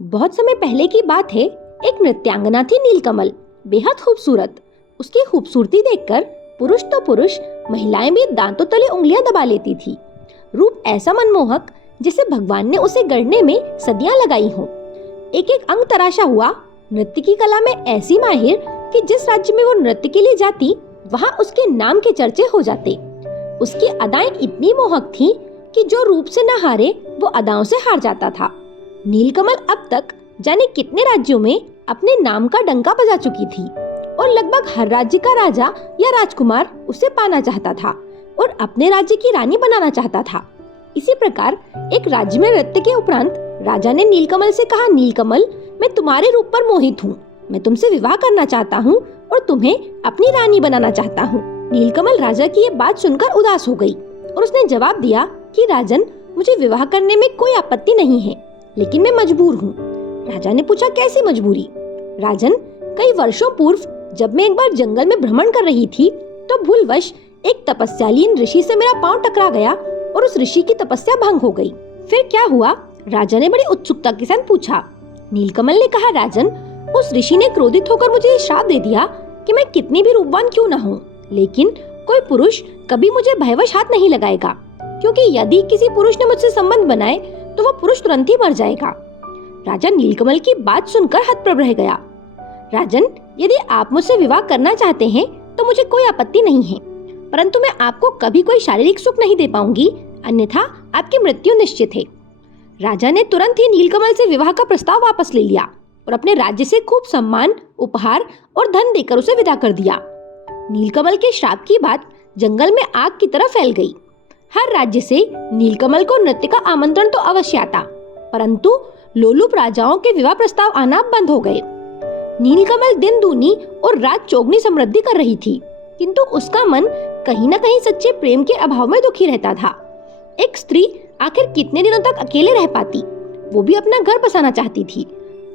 बहुत समय पहले की बात है। एक नृत्यांगना थी नीलकमल, बेहद खूबसूरत। उसकी खूबसूरती देखकर पुरुष तो पुरुष, महिलाएं भी दांतों तले उंगलियां दबा लेती थी। रूप ऐसा मनमोहक जिसे भगवान ने उसे गढ़ने में सदियां लगाई हों। एक एक अंग तराशा हुआ। नृत्य की कला में ऐसी माहिर कि जिस राज्य में वो नृत्य के लिए जाती वहां उसके नाम के चर्चे हो जाते। उसकी अदाएं इतनी मोहक थीं कि जो रूप से न हारे वो अदाओं से हार जाता था। नीलकमल अब तक जाने कितने राज्यों में अपने नाम का डंका बजा चुकी थी और लगभग हर राज्य का राजा या राजकुमार उसे पाना चाहता था और अपने राज्य की रानी बनाना चाहता था। इसी प्रकार एक राज्य में नृत्य के उपरांत राजा ने नीलकमल से कहा, नीलकमल, मैं तुम्हारे रूप पर मोहित हूँ। मैं तुमसे विवाह करना चाहता हूँ और तुम्हें अपनी रानी बनाना चाहता हूँ। नीलकमल राजा की ये बात सुनकर उदास हो गई और उसने जवाब दिया कि राजन, मुझे विवाह करने में कोई आपत्ति नहीं है, लेकिन मैं मजबूर हूँ। राजा ने पूछा, कैसी मजबूरी? राजन, कई वर्षों पूर्व जब मैं एक बार जंगल में भ्रमण कर रही थी तो भूलवश एक तपस्यालीन ऋषि से मेरा पांव टकरा गया और उस ऋषि की तपस्या भंग हो गई। फिर क्या हुआ? राजा ने बड़ी उत्सुकता के साथ पूछा। नीलकमल ने कहा, राजन, उस ऋषि ने क्रोधित होकर मुझे श्राप दे दिया कि मैं कितनी भी रूपवान क्यों न हूँ, लेकिन कोई पुरुष कभी मुझे भयवश हाथ नहीं लगाएगा, क्योंकि यदि किसी पुरुष ने मुझसे संबंध बनाए तो वो पुरुष तुरंत ही मर जाएगा। राजा नीलकमल की बात सुनकर हतप्रभ रह गया। राजन, यदि आप मुझसे विवाह करना चाहते हैं तो मुझे कोई आपत्ति नहीं है, परंतु मैं आपको कभी कोई शारीरिक सुख नहीं दे पाऊंगी, अन्यथा आपकी मृत्यु निश्चित है। राजा ने तुरंत ही नीलकमल से विवाह का प्रस्ताव वापस ले लिया और अपने राज्य से खूब सम्मान, उपहार और धन देकर उसे विदा कर दिया। नीलकमल के श्राप की बात जंगल में आग की तरह फैल गई। हर राज्य से नीलकमल को नृत्य का आमंत्रण तो अवश्य आता, परंतु लोलुप राजाओं के विवाह प्रस्ताव आना बंद हो गए। नीलकमल दिन दूनी और रात चौगुनी समृद्धि कर रही थी, किंतु उसका मन कहीं न कहीं सच्चे प्रेम के अभाव में दुखी रहता था। एक स्त्री आखिर कितने दिनों तक अकेले रह पाती? वो भी अपना घर बसाना चाहती थी,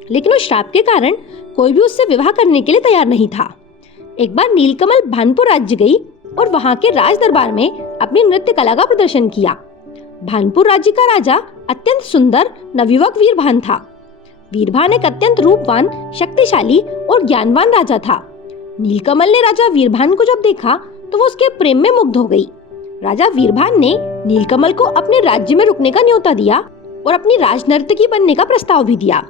लेकिन उस श्राप के कारण कोई भी उससे विवाह करने के लिए तैयार नहीं था। एक बार नीलकमल भानपुर राज्य गई और वहाँ के राज दरबार में अपनी नृत्य कला का प्रदर्शन किया। भानपुर राज्य का राजा अत्यंत सुंदर नवयुवक वीरभान था। वीरभान एक अत्यंत रूपवान, शक्तिशाली और ज्ञानवान राजा था। नीलकमल ने राजा वीरभान को जब देखा तो वो उसके प्रेम में मुग्ध हो गई। राजा वीरभान ने नीलकमल को अपने राज्य में रुकने का न्योता दिया और अपनी राजनर्तकी बनने का प्रस्ताव भी दिया।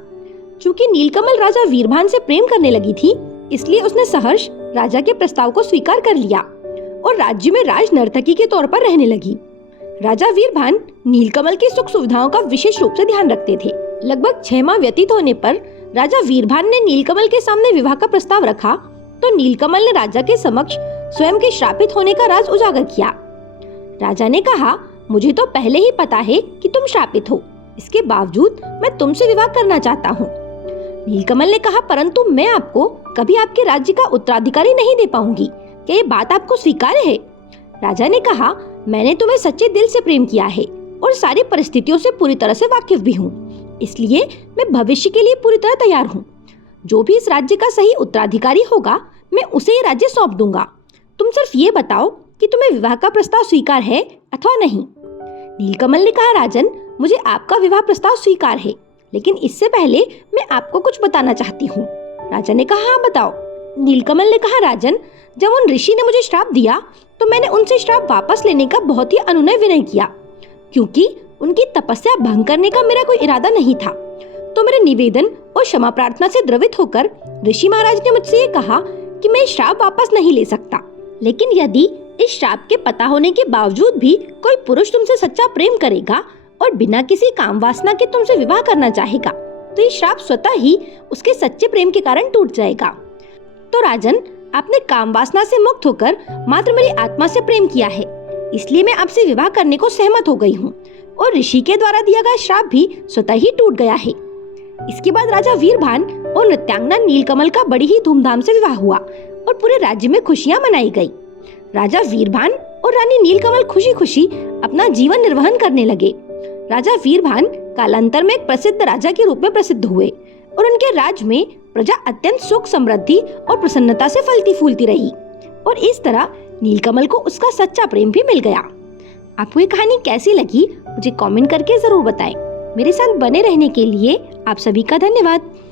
चूंकि नीलकमल राजा वीरभान से प्रेम करने लगी थी, इसलिए उसने सहर्ष राजा के प्रस्ताव को स्वीकार कर लिया और राज्य में राजनर्तकी के तौर पर रहने लगी। राजा वीरभान नीलकमल की सुख सुविधाओं का विशेष रूप से ध्यान रखते थे। लगभग 6 माह व्यतीत होने पर राजा वीरभान ने नीलकमल के सामने विवाह का प्रस्ताव रखा तो नीलकमल ने राजा के समक्ष स्वयं के श्रापित होने का राज उजागर किया। राजा ने कहा, मुझे तो पहले ही पता है कि तुम श्रापित हो, इसके बावजूद मैं तुमसे विवाह करना चाहता हूँ। नीलकमल ने कहा, परंतु मैं आपको कभी आपके राज्य का उत्तराधिकारी नहीं दे पाऊंगी, क्या ये बात आपको स्वीकार्य है? राजा ने कहा, मैंने तुम्हें सच्चे दिल से प्रेम किया है और सारी परिस्थितियों से पूरी तरह से वाकिफ भी हूँ, इसलिए मैं भविष्य के लिए पूरी तरह तैयार हूँ। जो भी इस राज्य का सही उत्तराधिकारी होगा मैं उसे ये राज्य सौंप दूंगा। तुम सिर्फ ये बताओ कि तुम्हें विवाह का प्रस्ताव स्वीकार है अथवा नहीं। नीलकमल ने कहा, राजन, मुझे आपका विवाह प्रस्ताव स्वीकार है, लेकिन इससे पहले मैं आपको कुछ बताना चाहती हूँ। राजा ने कहा, हाँ बताओ। नीलकमल ने कहा, राजन, जब उन ऋषि ने मुझे श्राप दिया तो मैंने उनसे श्राप वापस लेने का बहुत ही अनुनय विनय किया, क्योंकि उनकी तपस्या भंग करने का मेरा कोई इरादा नहीं था। तो मेरे निवेदन और क्षमा प्रार्थना से द्रवित होकर ऋषि महाराज ने मुझसे ये कहा कि मैं श्राप वापस नहीं ले सकता, लेकिन यदि इस श्राप के पता होने के बावजूद भी कोई पुरुष तुमसे सच्चा प्रेम करेगा और बिना किसी काम वासना के तुमसे विवाह करना चाहेगा तो ये श्राप स्वतः ही उसके सच्चे प्रेम के कारण टूट जाएगा। तो राजन, आपने काम वासना से मुक्त होकर मात्र मेरी आत्मा से प्रेम किया है, इसलिए मैं आपसे विवाह करने को सहमत हो गई हूँ और ऋषि के द्वारा दिया गया श्राप भी स्वतः ही टूट गया है। इसके बाद राजा वीरभान और नृत्यांगना नीलकमल का बड़ी ही धूमधाम से विवाह हुआ और पूरे राज्य में खुशियां मनाई गई। राजा वीरभान और रानी नीलकमल खुशी खुशी अपना जीवन निर्वहन करने लगे। राजा वीरभान कालांतर में एक प्रसिद्ध राजा के रूप में प्रसिद्ध हुए और उनके राज्य में प्रजा अत्यंत सुख, समृद्धि और प्रसन्नता से फलती फूलती रही और इस तरह नीलकमल को उसका सच्चा प्रेम भी मिल गया। आपको ये कहानी कैसी लगी मुझे कमेंट करके जरूर बताएं। मेरे साथ बने रहने के लिए आप सभी का धन्यवाद।